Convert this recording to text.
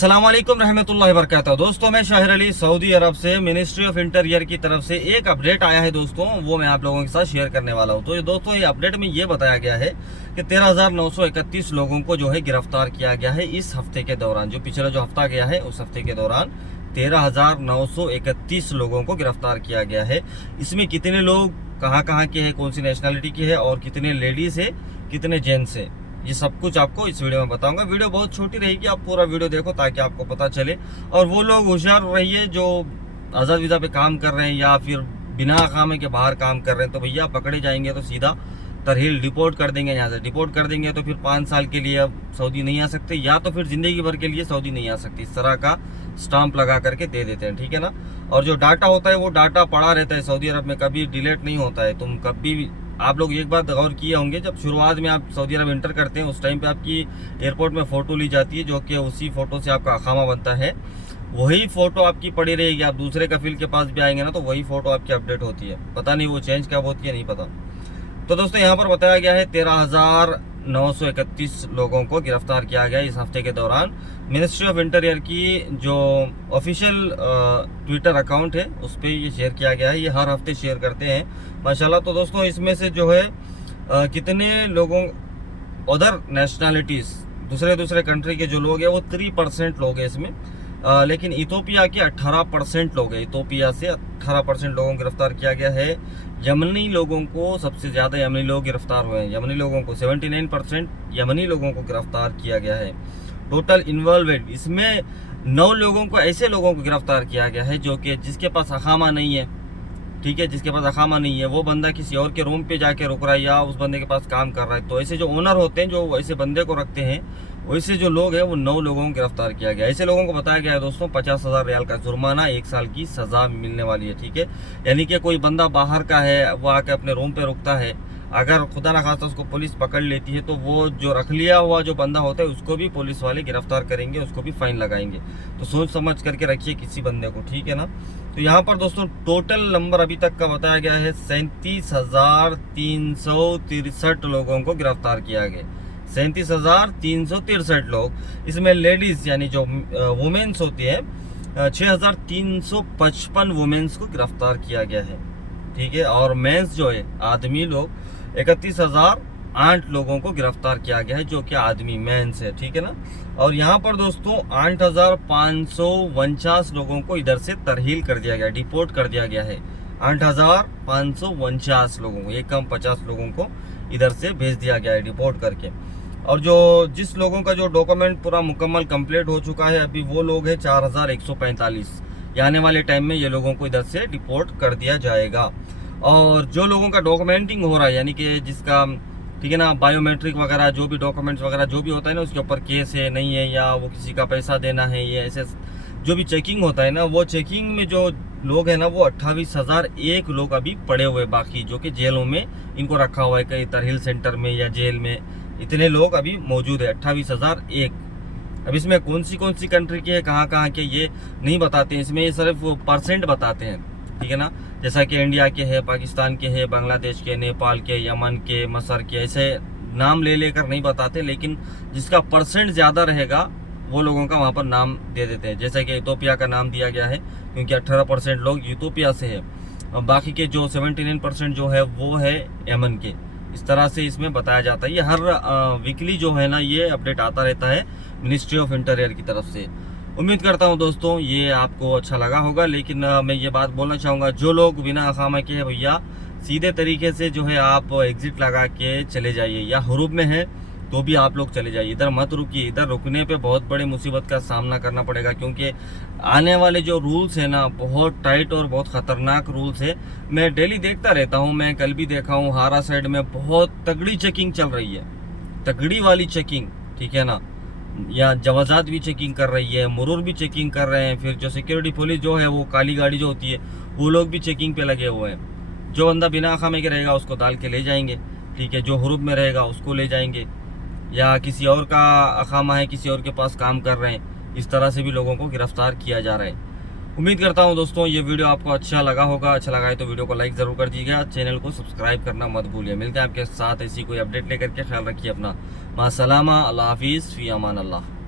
अस्सलाम वालेकुम रहमतुल्लाहि वबरकातुहू। दोस्तों मैं शाहिर अली सऊदी अरब से मिनिस्ट्री ऑफ इंटीरियर की तरफ से एक अपडेट आया है दोस्तों, वो मैं आप लोगों के साथ शेयर करने वाला हूं। तो ये दोस्तों ये अपडेट में ये बताया गया है कि 13,931 लोगों को जो है गिरफ्तार किया गया है इस हफ्ते के दौरान। जो पिछला जो हफ्ता गया है उस हफ्ते के दौरान 13,931 लोगों को गिरफ्तार किया गया है। इसमें कितने लोग कहाँ कहाँ के हैं, कौन सी नेशनलिटी के है और कितने लेडीज है, कितने जेंट्स है, ये सब कुछ आपको इस वीडियो में बताऊंगा। वीडियो बहुत छोटी रहेगी, आप पूरा वीडियो देखो ताकि आपको पता चले। और वो लोग होशियार रहिए जो आज़ाद वीज़ा पे काम कर रहे हैं या फिर बिना अकामे के बाहर काम कर रहे हैं, तो भैया पकड़े जाएंगे तो सीधा तरहील डिपोर्ट कर देंगे। यहाँ से डिपोर्ट कर देंगे तो फिर 5 साल के लिए अब सऊदी नहीं आ सकते, या तो फिर जिंदगी भर के लिए सऊदी नहीं आ सकती। इस तरह का स्टाम्प लगा करके दे देते हैं, ठीक है ना। और जो डाटा होता है वो डाटा पड़ा रहता है सऊदी अरब में, कभी डिलीट नहीं होता है। तुम कभी भी, आप लोग एक बार गौर किए होंगे, जब शुरुआत में आप सऊदी अरब इंटर करते हैं उस टाइम पे आपकी एयरपोर्ट में फ़ोटो ली जाती है, जो कि उसी फ़ोटो से आपका अखामा बनता है। वही फ़ोटो आपकी पड़ी रहेगी। आप दूसरे कफील के पास भी आएंगे ना तो वही फ़ोटो आपकी अपडेट होती है। पता नहीं वो चेंज कब होती है, नहीं पता। तो दोस्तों यहाँ पर बताया गया है 13,931 लोगों को गिरफ्तार किया गया इस हफ्ते के दौरान। मिनिस्ट्री ऑफ इंटीरियर की जो ऑफिशियल ट्विटर अकाउंट है उस पर ये शेयर किया गया है। ये हर हफ्ते शेयर करते हैं माशाल्लाह। तो दोस्तों इसमें से जो है कितने लोगों अदर नेशनलिटीज़ दूसरे कंट्री के जो लोग हैं वो 3% लोग हैं इसमें। लेकिन इथोपिया के 18% लोग हैं। इथोपिया से 18% लोगों को गिरफ्तार किया गया है। यमनी लोगों को सबसे ज़्यादा यमनी लोग गिरफ्तार हुए हैं। यमनी लोगों को 79% यमनी लोगों को गिरफ्तार किया गया है। टोटल इन्वॉल्वेड इसमें 9 लोगों को, ऐसे लोगों को गिरफ्तार किया गया है जो कि जिसके पास अखामा नहीं है, ठीक है, जिसके पास अखामा नहीं है, वो बंदा किसी और के रूम पे जाके रुक रहा है या उस बंदे के पास काम कर रहा है। तो ऐसे जो ओनर होते हैं जो ऐसे बंदे को रखते हैं, वैसे जो लोग हैं वो 9 लोगों को गिरफ्तार किया गया। ऐसे लोगों को बताया गया है दोस्तों 50,000 रियाल का जुर्माना, 1 साल की सजा मिलने वाली है, ठीक है। यानी कि कोई बंदा बाहर का है, वो आके अपने रूम पे रुकता है, अगर खुदा ना खास्ता उसको पुलिस पकड़ लेती है तो वो जो रख लिया हुआ जो बंदा होता है उसको भी पुलिस वाले गिरफ्तार करेंगे, उसको भी फाइन लगाएंगे। तो सोच समझ करके रखिए किसी बंदे को, ठीक है ना। तो यहाँ पर दोस्तों टोटल नंबर अभी तक का बताया गया है 37,363 लोगों को गिरफ्तार किया गया। 37,363 लोग। इसमें लेडीज यानी जो वुमेन्स होती है 6,355 वुमेन्स को गिरफ्तार किया गया है, ठीक है। और मेंस जो है आदमी लोग 31,008 लोगों को गिरफ्तार किया गया है जो कि आदमी मेंस है, ठीक है ना। और यहाँ पर दोस्तों 8,549 लोगों को इधर से तरहील कर दिया गया, डिपोर्ट कर दिया गया है। 8,549 लोगों को, एक कम 50 लोगों को इधर से भेज दिया गया है डिपोर्ट करके। और जो जिस लोगों का जो डॉक्यूमेंट पूरा मुकम्मल कंप्लीट हो चुका है अभी वो लोग है 4,145। आने वाले टाइम में ये लोगों को इधर से डिपोर्ट कर दिया जाएगा। और जो लोगों का डॉक्यूमेंटिंग हो रहा है, यानी कि जिसका, ठीक है ना, बायोमेट्रिक वगैरह जो भी डॉक्यूमेंट्स वगैरह जो भी होता है ना, उसके ऊपर केस है नहीं है, या वो किसी का पैसा देना है, ये ऐसे जो भी चेकिंग होता है ना, वो चेकिंग में जो लोग हैं ना वो 28,001 लोग अभी पड़े हुए बाकी, जो कि जेलों में इनको रखा हुआ है, कहीं तरहील सेंटर में या जेल में। इतने लोग अभी मौजूद है 28,001। अब इसमें कौन सी कंट्री के है, कहाँ के ये नहीं बताते हैं, इसमें ये सिर्फ परसेंट बताते हैं, ठीक है ना। जैसा कि इंडिया के है, पाकिस्तान के है, बांग्लादेश के, नेपाल के, यमन के, मसर के, ऐसे नाम ले लेकर नहीं बताते, लेकिन जिसका परसेंट ज़्यादा रहेगा वो लोगों का वहाँ पर नाम दे देते हैं। जैसे कि इथोपिया का नाम दिया गया है क्योंकि 18% लोग इथोपिया से है, और बाकी के जो 79% जो है वो है यमन के। इस तरह से इसमें बताया जाता है। ये हर वीकली जो है ना ये अपडेट आता रहता है मिनिस्ट्री ऑफ इंटीरियर की तरफ से। उम्मीद करता हूँ दोस्तों ये आपको अच्छा लगा होगा। लेकिन मैं ये बात बोलना चाहूँगा, जो लोग बिना अकामा के हैं भैया सीधे तरीके से जो है आप एग्जिट लगा के चले जाइए, या हुरूब में है तो भी आप लोग चले जाइए, इधर मत रुकिए। इधर रुकने पे बहुत बड़े मुसीबत का सामना करना पड़ेगा, क्योंकि आने वाले जो रूल्स है ना बहुत टाइट और बहुत ख़तरनाक रूल्स है। मैं डेली देखता रहता हूँ, मैं कल भी देखा हूँ हारा साइड में बहुत तगड़ी चेकिंग चल रही है, तगड़ी वाली चेकिंग, ठीक है ना। या जवाजात भी चेकिंग कर रही है, मुरूर भी चेकिंग कर रहे हैं, फिर जो सिक्योरिटी पुलिस जो है वो काली गाड़ी जो होती है वो लोग भी चेकिंग पे लगे हुए हैं। जो बंदा बिना अखामे के रहेगा उसको डाल के ले जाएंगे, ठीक है। जो हुरूब में रहेगा उसको ले जाएंगे, या किसी और का अखामा है, किसी और के पास काम कर रहे हैं, इस तरह से भी लोगों को गिरफ्तार किया जा रहा है। उम्मीद करता हूं दोस्तों ये वीडियो आपको अच्छा लगा होगा। अच्छा लगा है तो वीडियो को लाइक ज़रूर कर दीजिएगा, चैनल को सब्सक्राइब करना मत भूलिए। मिलते हैं आपके साथ ऐसी कोई अपडेट लेकर के। ख्याल रखिए अपना। मासलामा, अल्लाह हाफिज़, फ़ी अमान अल्लाह।